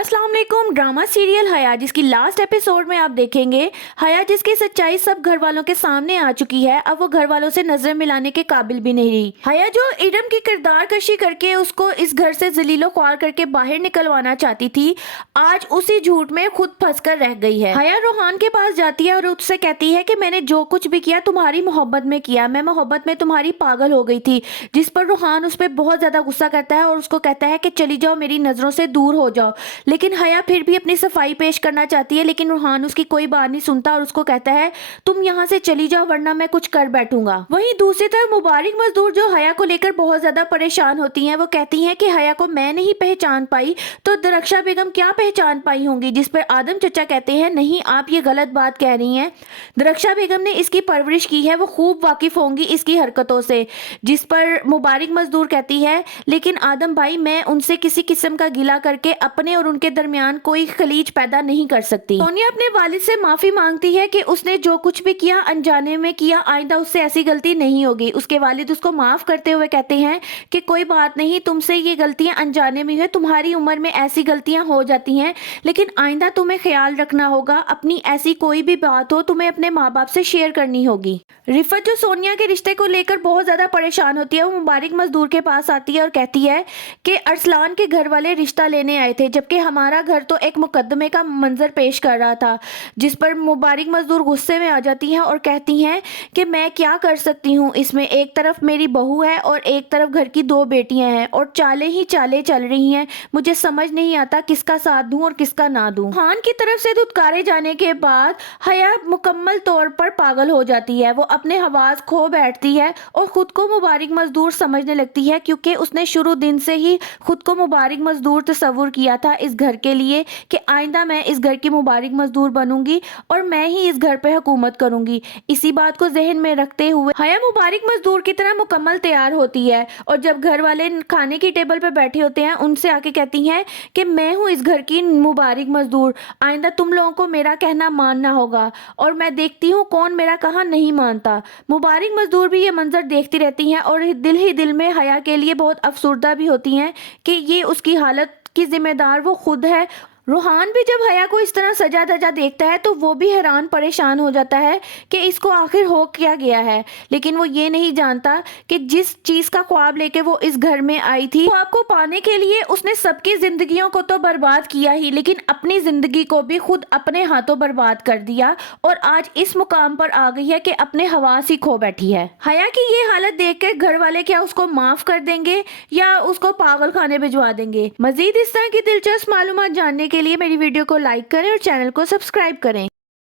अस्सलाम वालेकुम। Drama serial हया जिसकी लास्ट एपिसोड में आप देखेंगे हया जिसकी सच्चाई सब घर वालों के सामने आ चुकी है, अब वो घर वालों से नजर मिलाने के काबिल भी नहीं रही। हया जो इरम की किरदार कशी करके उसको इस घर से जलीलो ख्वार करके बाहर निकलवाना चाहती थी, आज उसी झूठ में खुद फंस कर रह गई है। हया रोहान के पास जाती है और उससे कहती है कि मैंने जो कुछ भी किया तुम्हारी मोहब्बत में किया, मैं मोहब्बत में तुम्हारी पागल हो गई थी। जिस पर रोहान उस पर बहुत ज्यादा गुस्सा करता है और उसको कहता है कि चली जाओ, मेरी नजरों से दूर हो जाओ। लेकिन हया फिर भी अपनी सफाई पेश करना चाहती है, लेकिन रूहान उसकी कोई बात नहीं सुनता और उसको कहता है तुम यहाँ से चली जाओ वरना मैं कुछ कर बैठूंगा। वहीं दूसरी तरफ मुबारक मजदूर जो हया को लेकर बहुत ज्यादा परेशान होती हैं, वो कहती हैं कि हया को मैं नहीं पहचान पाई तो दरक्षा बेगम क्या पहचान पाई होंगी। जिस पर आदम चचा कहते हैं नहीं आप ये गलत बात कह रही हैं, दरक्षा बेगम ने इसकी परवरिश की है, वो खूब वाकिफ होंगी इसकी हरकतों से। जिस पर मुबारक मजदूर कहती है लेकिन आदम भाई मैं उनसे किसी किस्म का गिला करके अपने और उनके दरमियान कोई खलीज पैदा नहीं कर सकती। सोनिया अपने वालिद से माफी मांगती है कि उसने जो कुछ भी किया अनजाने में किया, आइंदा उससे ऐसी गलती नहीं होगी। उसके वालिद उसको माफ करते हुए कहते हैं कि कोई बात नहीं, तुमसे ये गलतियां अनजाने में हुई, तुम्हारी उम्र में ऐसी गलतियां हो जाती हैं, लेकिन आइंदा तुम्हें ख्याल रखना होगा, अपनी ऐसी कोई भी बात हो तुम्हें अपने माँ बाप से शेयर करनी होगी। रिफत जो सोनिया के रिश्ते को लेकर बहुत ज्यादा परेशान होती है, वो मुबारक मजदूर के पास आती है और कहती है कि अरसलान के घर वाले रिश्ता लेने आए थे जबकि हमारा घर तो एक मुकदमे का मंजर पेश कर रहा था। जिस पर मुबारक मजदूर गुस्से में आ जाती हैं और कहती हैं कि मैं क्या कर सकती हूँ इसमें, एक तरफ मेरी बहू है और एक तरफ घर की दो बेटियां हैं और चाले ही चाले चल रही हैं, मुझे समझ नहीं आता किसका साथ दूं और किसका ना दूं। खान की तरफ से धुतकारे जाने के बाद हया मुकम्मल तौर पर पागल हो जाती है, वो अपने हवास खो बैठती है और खुद को मुबारक मजदूर समझने लगती है, क्योंकि उसने शुरू दिन से ही खुद को मुबारक मजदूर तस्वुर किया था इस घर के लिए कि आइंदा मैं इस घर की मुबारक मजदूर बनूंगी और मैं ही इस घर पे हुकूमत करूंगी। इसी बात को जहन में रखते हुए हया मुबारक मजदूर की तरह मुकम्मल तैयार होती है और जब घर वाले खाने की टेबल पे बैठे होते हैं उनसे आके कहती हैं कि मैं हूँ इस घर की मुबारक मजदूर, आइंदा तुम लोगों को मेरा कहना मानना होगा और मैं देखती हूँ कौन मेरा कहा नहीं मानता। मुबारक मजदूर भी ये मंजर देखती रहती हैं और दिल ही दिल में हया के लिए बहुत अफसुर्दा भी होती हैं कि ये उसकी हालत की जिम्मेदार वो खुद है। रूहान भी जब हया को इस तरह सजा धजा देखता है तो वो भी हैरान परेशान हो जाता है कि इसको आखिर हो क्या गया है, लेकिन वो ये नहीं जानता कि जिस चीज का ख्वाब लेके वो इस घर में आई थी ख्वाब को पाने के लिए उसने सबकी जिंदगियों को तो बर्बाद किया ही, लेकिन अपनी जिंदगी को भी खुद अपने हाथों बर्बाद कर दिया और आज इस मुकाम पर आ गई है कि अपने हवास ही खो बैठी है। हया की ये हालत देख कर घर वाले क्या उसको माफ कर देंगे या उसको पागल खाने भिजवा देंगे। मजीद इस तरह की दिलचस्प मालूमात जानने के लिए मेरी वीडियो को लाइक करें और चैनल को सब्सक्राइब करें।